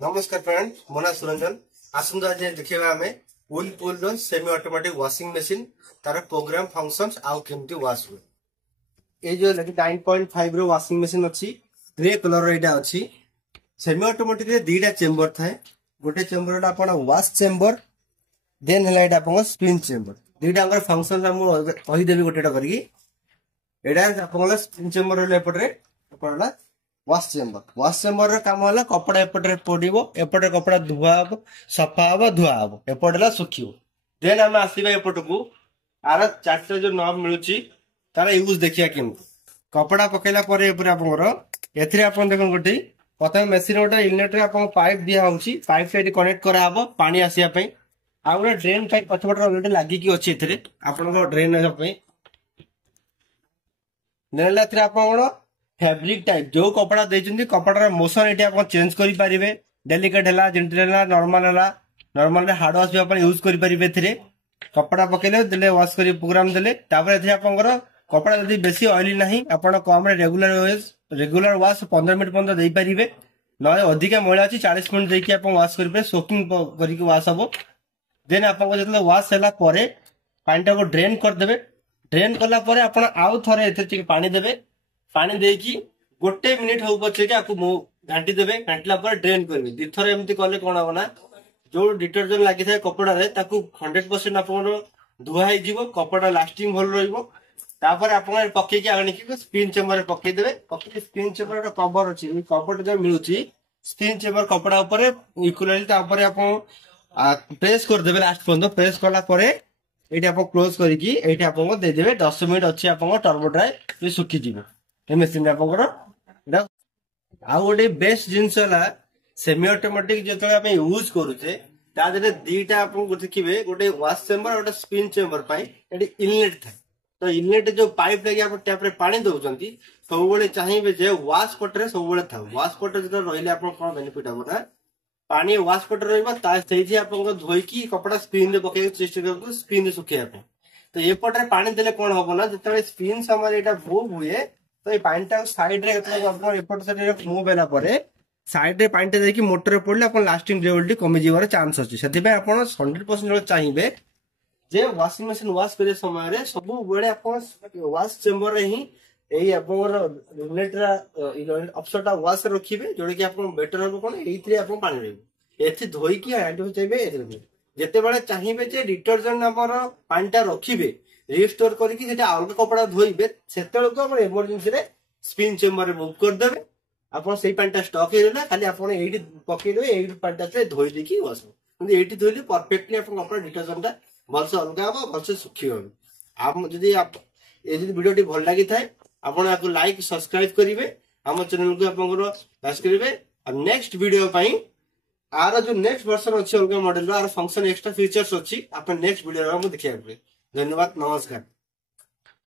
नमस्कार फ्रेंड मो ना सुरंजन आसंत आज देखा आम व्हिर्लपूल सेमी ऑटोमेटिक वॉशिंग मशीन तार प्रोग्राम फंक्शंस आउ केमती वॉश हुए ये जो 9.5 रो वॉशिंग मशीन अच्छी ग्रे कलर एटा अच्छी सेमी ऑटोमेटिक रे दीटा चेंबर थाए गोटे चेंबर आपन वॉश चेंबर देन हला एटा आपन स्पिन चेंबर दीटा अंगर फंक्शन हम कहि देबी गोटेटा करगी एटा आपन स्पिन चेंबर रे एपटरे आपन वॉश चेंबर रे काम होला कपड़ा एपटे पड़िबो एपटे कपड़ा धुआ हबो सफा हबो धुआ हबो एपटेला सुखिबो देन हम आसीबा एपटकू आर चारटे जो नॉब मिलुची तार यूज देखिया केमती कपड़ा पकेला परे एपरे आपनकर एथरे आपन देखन गोटे प्रथम मशीन गोटे इनलेट रे आपन पाइप दिया होउची पाइप से कनेक्ट करा हबो पानी आसिया पई आ गोटे ड्रेन पाइप पछपट ऑलरेडी लागि की अछि एथरे आपन ड्रेन हे पई नेला एथरे आपन फैब्रिक टाइप जो कपड़ा देचंदी कपड़ा मोशन एटी आप चेंज करि परिबे डेलिकेट हला जेंटल हला नॉर्मल रे हार्ड वॉश भी अपन यूज करि परिबे थरे कपड़ा पकेले देले वॉश करि प्रोग्राम देले तापर एथि आपनकर कपड़ा जदी बेसी ऑयली नाही आपण कम रे रेगुलर वॉश 15 मिनिट पंद देई परिबे नय अधिक मैला अछि 40 मिनिट देकी आपण वॉश करिबे सोकिंग करिके वॉश हबो देन आपण जतले वॉश हला परे पानीटा को ड्रेन कर देबे ड्रेन करला परे आपण आउ थरे एथि पानी देबे पानी देकी गोटे मिनिट हो पछे कि आपको घांटी देबे घांटला पर ड्रेन करबे दिथर एमती करले कोन हो ना जो डिटर्जेंट लागि थाए कपड़ा रे ताकू 100% आपन धुआ हे जीवो कपड़ा लास्टिंग भल रहइबो तापर आपन पक्के के आनी कि स्पिन चेंबर पक्के देबे पक्के स्पिन चेंबर रो कवर अछि ई कवर जो मिलुची स्पिन चेंबर कपड़ा ऊपर इक्वली ता ऊपर आपन प्रेस कर देबे लास्ट पर्यंत प्रेस करला परे एटी आपन क्लोज करिकी एटी आपन दे देबे 10 मिनिट अछि आपन टर्बो ड्राई ये सुखी जीवो मेसीन आपंकर आ गोटे बेस्ट जिनस सेमी ऑटोमेटिक जो यूज करूचे दीटा आप देखिए गोटे वॉश चेंबर गोटे स्पिन चेंबर इनलेट था तो इनलेट जो पाइप लगे आप टैप रे पानी दउचंती सब चाहिए जे वॉश पटरे सब था वॉश पटर जो रहिले आप कौन बेनिफिट हम ना पानी वॉश पटर रही आप धोईकी कपड़ा स्पिन रे पके चेष्टा कर स्पिन रे सुखेया तो ये पटरे पानी देले कौन हम ना जो स्पिन समय मूव हुए तो ये पानी साइड रे एपट साइड मूव होला परे साइड रे पानी देखिए मोटर पड़ले अपन लास्टिंग ड्यूरेबिलिटी कमी जीवार चांस अछि सेति पे अपन 100% चाहिए जे वॉशिंग मशीन वॉश करे समय रे सब बेले अपन वॉश चेंबर रे ही एई अपन इनलेटरा अपसटा वॉश रखिबे जोडे कि अपन बेटर हो कोन एइथरे अपन पानी रे एथि धोई की हैंड हो चाहिए एथि जेते बेले चाहिए जे डिटर्जेंट हमर पानीटा रखिबे रिस्टोर करके सेटा अलग कपड़ा धोइबे सेतेल को अपन इमरजेंसी रे स्पिन चेंबर रे मूव कर देबे अपन सेई पानीटा स्टॉक हे रहला खाली अपन एडी पके देबे एडी पानीटा से धोई देकी वॉश 근데 एडी धोइले परफेक्टली अपन कपड़ा डिटर्जेंटटा भलसे अलगा हो भलसे सुखी हो आप जदी आप ए जदी वीडियो टी भल लागि थाए आपण आको लाइक सब्सक्राइब करिवे हम चैनल को आपनकर सब्सक्राइब करिवे और नेक्स्ट वीडियो पई आरो जो नेक्स्ट वर्जन अछि अलगा मॉडल रो आरो फंक्शन एक्स्ट्रा फीचर्स अछि अपन नेक्स्ट वीडियो रो हम देखिया धन्यवाद नमस्कार।